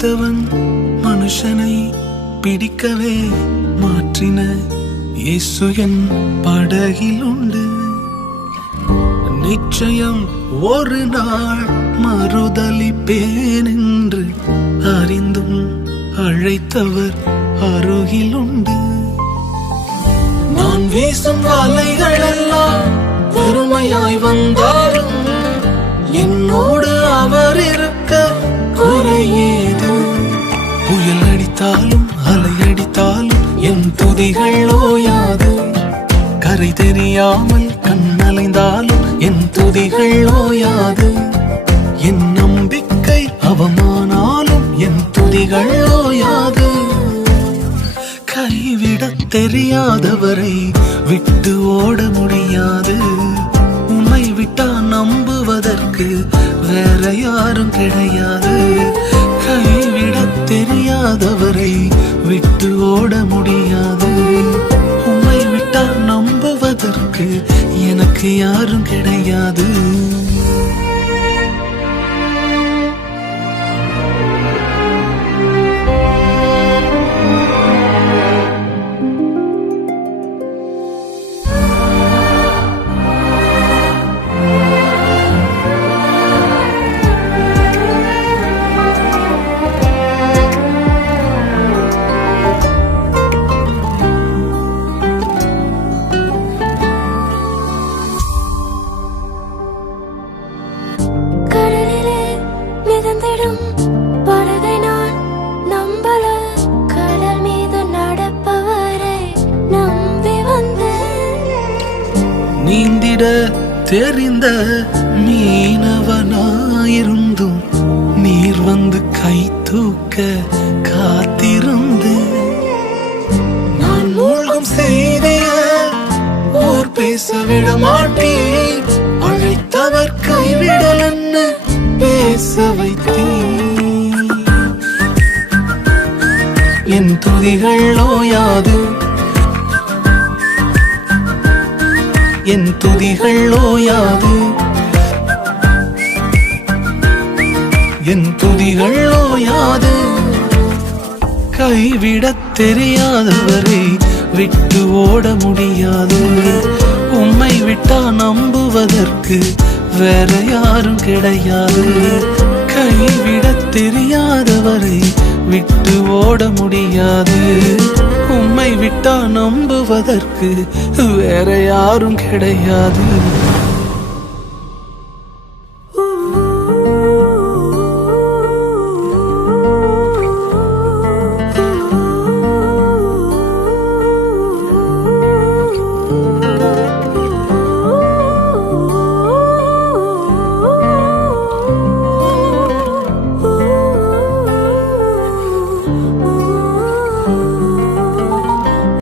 பிடித்தவன் மனுஷனை பிடிக்கவே மாற்றின இயேசு என் படகில் உண்டு. நிச்சயம் ஒரு நாள் மறுதலிப்பேன் என்று அறிந்தும் அழைத்தவர் அருகில் உண்டு. நான் வீசும் வலைகள் எல்லாம் பெருமையாய் வந்தாலும் என்னோடு அவர் இருக்க குறையேது. புயல் அடித்தாலும் அலை அடித்தாலும் என் துதிகள் ஓயாது. கரை தெரியாமல் கண்ணலைந்தாலும் என் துதிகள் ஓயாது. என் நம்பிக்கை அவமானாலும் என் துதிகள் ஓயாது. கைவிடத் தெரியாதவரை விட்டு ஓட முடியாது. உன்னை விட்டா நம்புவதற்கு வேற யாரும் கிடையாது. கைவிடத் தெரியாதவரை விட்டு ஓட முடியாது. உன்னை விட்டா நம்புவதற்கு எனக்கு யாரும் கிடையாது. படகை நான் நம்பல, கடல் மீது நடப்பவரை நம்பி வந்தேன். நீந்திட தெரிந்த மீனவனாயிருந்தும் நீர் வந்து கை தூக்க காத்திருந்து. நான் மூழ்கும் செய்திய ஓர் பேச விட மாட்டேன். அழைத்தவர் கைவிடலன்னு பேச வைத்தேன். என் துதிகள் ஓயாது. என் துதிகள் ஓயாது. என் துதிகள் ஓயாது. கைவிடத் தெரியாதவரை விட்டு ஓட முடியாது. உம்மை விட்டா நம்புவதற்கு வேற யாரும் கிடையாது. கைவிடத் தெரியாதவரை விட்டு ஓட முடியாது. உம்மை விட்டா நம்புவதற்கு வேற யாரும் கிடையாது.